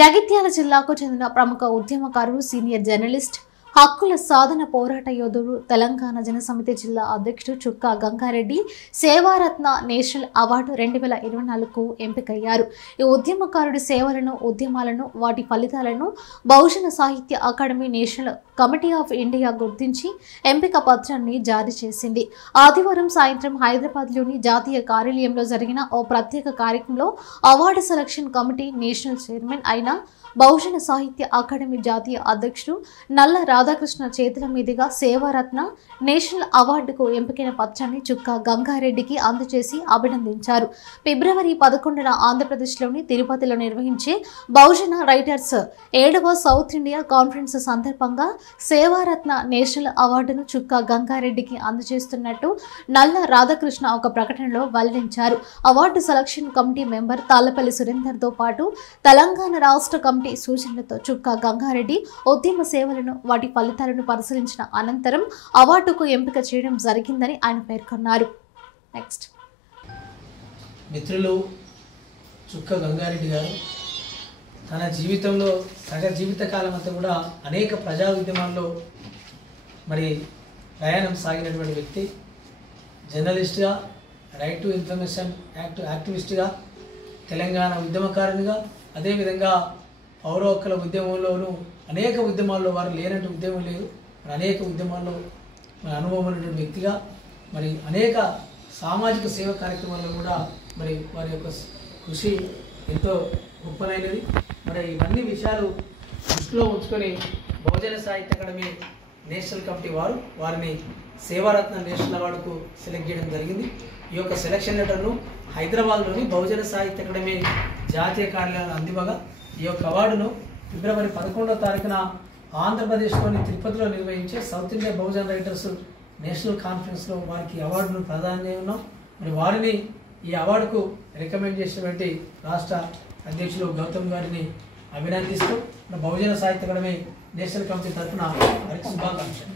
జగిత్యాల జిల్లాకు చెందిన ప్రముఖ ఉద్యమకారుడు, సీనియర్ జర్నలిస్ట్, హక్కుల సాధన పోరాట యోధుడు, తెలంగాణ జనసమితి జిల్లా అధ్యక్షుడు చుక్కా గంగారెడ్డి సేవారత్న నేషనల్ అవార్డు 2024కు ఎంపికయ్యారు. ఈ ఉద్యమకారుడి సేవలను, ఉద్యమాలను, వాటి ఫలితాలను బహుజన సాహిత్య academy national committee of India గుర్తించి ఎంపిక పత్రాన్ని జారీ చేసింది. ఆదివారం సాయంత్రం హైదరాబాద్లోని జాతీయ కార్యాలయంలో జరిగిన ఓ ప్రత్యేక కార్యక్రమంలో award selection committee national chairman అయిన బహుజన సాహిత్య అకాడమీ జాతీయ అధ్యక్షుడు నల్ల రాధాకృష్ణ చేతుల మీదుగా సేవారత్న నేషనల్ అవార్డుకు ఎంపికైన పత్రాన్ని చుక్కా గంగారెడ్డికి అందజేసి అభినందించారు. ఫిబ్రవరి 11న ఆంధ్రప్రదేశ్లోని తిరుపతిలో నిర్వహించే బహుజన రైటర్స్ 7వ సౌత్ ఇండియా కాన్ఫరెన్స్ సందర్భంగా సేవారత్న నేషనల్ అవార్డును చుక్కా గంగారెడ్డికి అందజేస్తున్నట్టు నల్ల రాధాకృష్ణ ఒక ప్రకటనలో వెల్లడించారు. Award selection committee member Tallapalli సురేందర్తో పాటు తెలంగాణ రాష్ట్ర కమిటీ సూచనలతో చుక్కా గంగారెడ్డి ఉద్యమ సేవలను, వాటి ఫలితాలను పరిశీలించిన అనంతరం అవార్డుకు ఎంపిక చేయడం జరిగిందని ఆయన పేర్కొన్నారు. నెక్స్ట్ మిత్రులు చుక్కా గంగారెడ్డి గారు తన జీవితంలో జీవితకాలం అంతా కూడా అనేక ప్రజా ఉద్యమాల్లో ప్రయాణం సాగినటువంటి వ్యక్తి. జర్నలిస్ట్గా, రైట్ టు ఇన్ఫర్మేషన్ యాక్టివిస్ట్గా, తెలంగాణ ఉద్యమకారునిగా, అదేవిధంగా పౌర హక్కుల ఉద్యమంలోనూ అనేక ఉద్యమాల్లో వారు లేనట్టు ఉద్యమం లేదు. అనేక ఉద్యమాల్లో అనుభవం ఉన్నటువంటి వ్యక్తిగా అనేక సామాజిక సేవ కార్యక్రమాల్లో కూడా వారి యొక్క కృషి ఎంతో గొప్పనైనది. ఇవన్నీ విషయాలు దృష్టిలో ఉంచుకొని బహుజన సాహిత్య అకాడమీ నేషనల్ కమిటీ వారిని సేవారత్న నేషనల్ అవార్డుకు సెలెక్ట్ చేయడం జరిగింది. ఈ యొక్క సెలక్షన్ లెటర్ను హైదరాబాద్లోని బహుజన సాహిత్య అకాడమీ జాతీయ కార్యాలయాన్ని అందివ్వగా ఈ యొక్క అవార్డును ఫిబ్రవరి 11వ తారీఖున ఆంధ్రప్రదేశ్లోని తిరుపతిలో నిర్వహించే సౌత్ ఇండియా బహుజన రైటర్స్ నేషనల్ కాన్ఫరెన్స్లో వారికి అవార్డును ప్రదానం చేయనున్నాం. వారిని ఈ అవార్డుకు రికమెండ్ చేసినటువంటి రాష్ట్ర అధ్యక్షులు గౌతమ్ గారిని అభినందిస్తూ బహుజన సాహిత్య అకాడమీ నేషనల్ కమిటీ తరఫున వారికి శుభాకాంక్షలు.